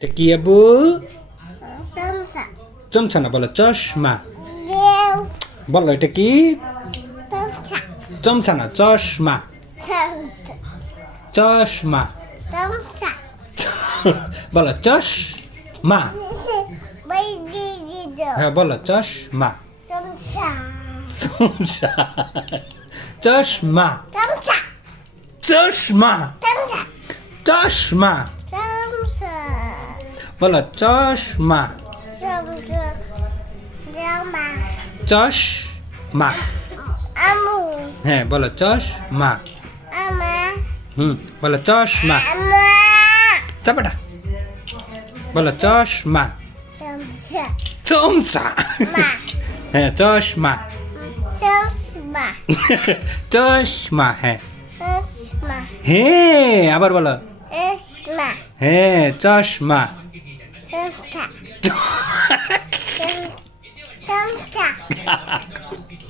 এটা কি আবু? চামচা চমচা না, বলো চশমা। দেও বলো এটা কি? চামচা চমচা না, চশমা। চামচা চশমা। চামচা বলো চশমা। বাই দিদি হ্যাঁ বলো চশমা। চামচা চমচা। চশমা। চামচা চশমা। চামচা চশমা। চামচা বলো চশমা। চামচা জামা চশমা। আমু হ্যাঁ বলো চশমা। আমা বলো চশমা। আমা চাপাটা। বলো চশমা। চামচা চমচা। মা হ্যাঁ চশমা। চশমা চশমা। হ্যাঁ চশমা হ্যাঁ আবার বলো। চশমা হ্যাঁ চশমা। চামচা চামচা